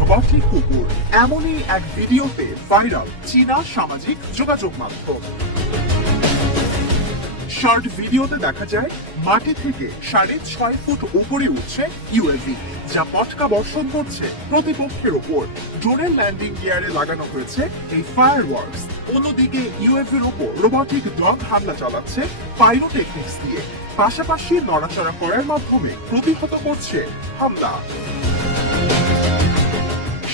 Robotic কুকুর। এমনই এক ভিডিওতে ভাইরাল চীনা সামাজিক যোগাযোগ মাধ্যম। শর্ট ভিডিওতে দেখা যায়, মাটি থেকে সাড়ে ছয় ফুট উপরে উঠছে ইউএভি যা পটকা বর্ষণ করছে প্রতিপক্ষের ওপর। ড্রোনের ল্যান্ডিং গিয়ারে লাগানো হয়েছে এই ফায়ার ওয়ার্কস অন্যদিকে ইউএভির ওপর রোবটিক ডগ হামলা চালাচ্ছে পাইরোটেকনিক্স দিয়ে। পাশাপাশি নড়াচড়া করার মাধ্যমে প্রতিহত করছে হামলা।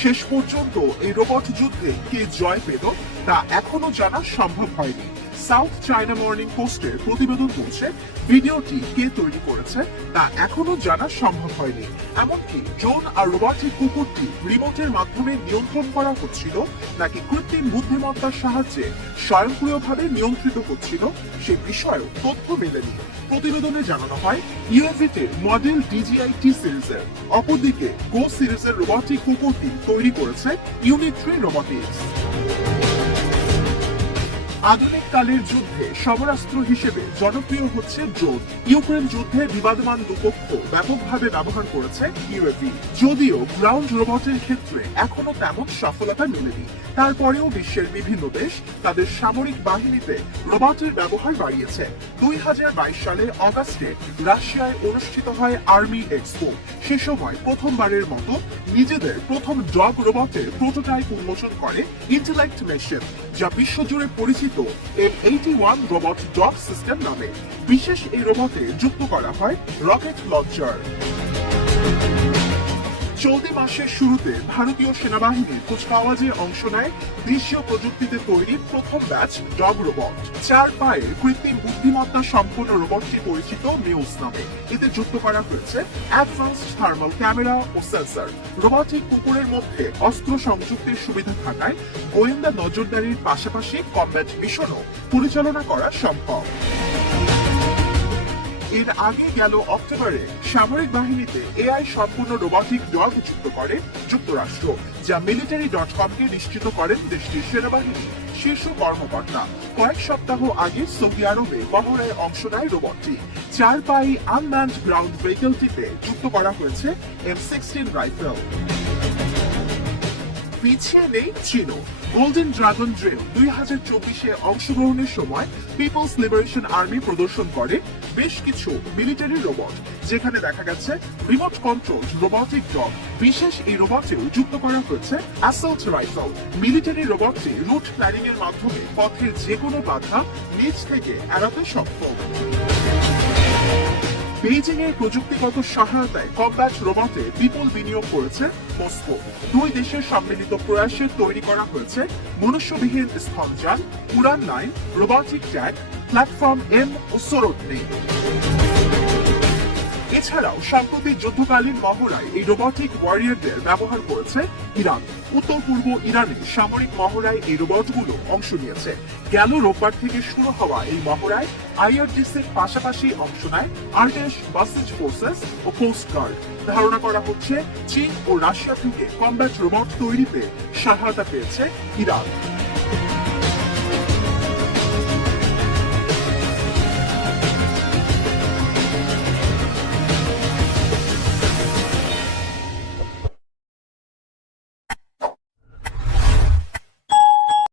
শেষ পর্যন্ত এই রোবট যুদ্ধে কে জয় পেল? তা এখনও জানা সম্ভব হয়নি। সাউথ চায়না মর্নিং পোস্টের প্রতিবেদন বলছে ভিডিওটি কে তৈরি করেছে তা এখনও জানা সম্ভব হয়নি। এমনকি ড্রোন আর রোবটিক কুকুরটি রিমোটের মাধ্যমে নিয়ন্ত্রণ করা হচ্ছিল, নাকি কৃত্রিম বুদ্ধিমত্তার সাহায্যে স্বয়ংক্রিয়ভাবে নিয়ন্ত্রিত হচ্ছিল, সে বিষয়েও তথ্য মেলেনি। প্রতিবেদনে জানানো হয় ইউএভিটির মডেল ডিজিআই টি সিরিজের অপরদিকে গো সিরিজের রোবটিক কুকুরটি তৈরি করেছে ইউনিট থ্রি রোবটিক্স আধুনিক কালের যুদ্ধে সমরাস্ত্র হিসেবে জনপ্রিয় হচ্ছে ড্রোন। ইউক্রেন যুদ্ধে বিবাদমান দুপক্ষ ব্যাপকভাবে ব্যবহার করেছে ইউএভি যদিও গ্রাউন্ড রোবটের ক্ষেত্রে এখনও তেমন সফলতা মেলেনি। তারপরেও বিশ্বের বিভিন্ন দেশ তাদের সামরিক বাহিনীতে রোবটের ব্যবহার বাড়িয়েছে। দুই হাজার বাইশ সালে অগাস্টে রাশিয়ায় অনুষ্ঠিত হয় আর্মি এক্সপো। সে সময় প্রথমবারের মতো নিজেদের প্রথম ডগ রোবটের প্রোটোটাইপ উন্মোচন করে ইন্টেলেক্ট মেশিন যা বিশ্বজুড়ে পরিচিত M eighty one robot dot system নামে বিশেষ এই রোবটে যুক্ত করা হয় রকেট লঞ্চার চলতি মাসের শুরুতে ভারতীয় সেনাবাহিনীর কুচকাওয়াজে অংশ নেয় দেশীয় প্রযুক্তিতে তৈরি প্রথম ব্যাচ ডগ রোবট। চার পায়ে কৃত্রিম বুদ্ধিমত্তা সম্পন্ন রোবটটি পরিচিত মিউস নামে। এতে যুক্ত করা হয়েছে অ্যাডভান্সড থার্মাল ক্যামেরা ও সেন্সর। রোবটিক কুকুরের মধ্যে অস্ত্র সংযুক্তের সুবিধা থাকায় গোয়েন্দা নজরদারির পাশাপাশি কমব্যাট মিশনও পরিচালনা করা সম্ভব। এর আগে গেল অক্টোবরে। সামরিক বাহিনীতে এআই সম্পূর্ণ রোবটিক ডগ যুক্ত করে যুক্তরাষ্ট্র, যা মিলিটারি ডট কমকে নিশ্চিত করেন দেশটির সেনাবাহিনী। শীর্ষ কর্মকর্তা কয়েক সপ্তাহ আগে সৌদি আরবে মহড়ায় অংশ নেয় রোবটটি। চার পাই আনম্যান্ড গ্রাউন্ড ভেহিকলটিতে যুক্ত করা হয়েছে এম সিক্সটিন রাইফেল পিছিয়ে নেই চীনও। গোল্ডেন ড্রাগন ড্রিল দুই হাজার চব্বিশে অংশগ্রহণের সময় পিপলস লিবারেশন আর্মি প্রদর্শন করে বেশ কিছু মিলিটারি রোবট যেখানে দেখা গেছে রিমোট কন্ট্রোল রোবটিক ডগ বিশেষ এই রোবটেও যুক্ত করা হয়েছে অ্যাসল্ট রাইফেল মিলিটারি রোবটটি রুট প্ল্যানিং এর মাধ্যমে পথের যে কোনো বাধা নিচ থেকে এড়াতে সক্ষম। বেইজিং এর প্রযুক্তিগত সহায়তায় কমব্যাচ রোবটে বিপুল বিনিয়োগ করেছে মস্কো। দুই দেশের সম্মিলিত প্রয়াসে তৈরি করা হয়েছে মনুষ্যবিহীন স্থলযান উড়ান line, robotic tag platform M ও সোরোটনি এছাড়াও সম্প্রতি যুদ্ধকালীন মহড়ায় এই রোবটিক ওয়ারিয়রদের ব্যবহার করেছে ইরান। উত্তর পূর্ব ইরানে সামরিক মহড়ায় এই রোবটগুলো অংশ নিয়েছে। গেল রোববার থেকে শুরু হওয়া এই মহড়ায় আইআরজিসির পাশাপাশি অংশ নেয় আর্টেশ বাসেজ ফোর্সেস ও কোস্ট গার্ড। ধারণা করা হচ্ছে, চীন ও রাশিয়া থেকে কমব্যাট রোবট তৈরিতে সহায়তা পেয়েছে ইরান।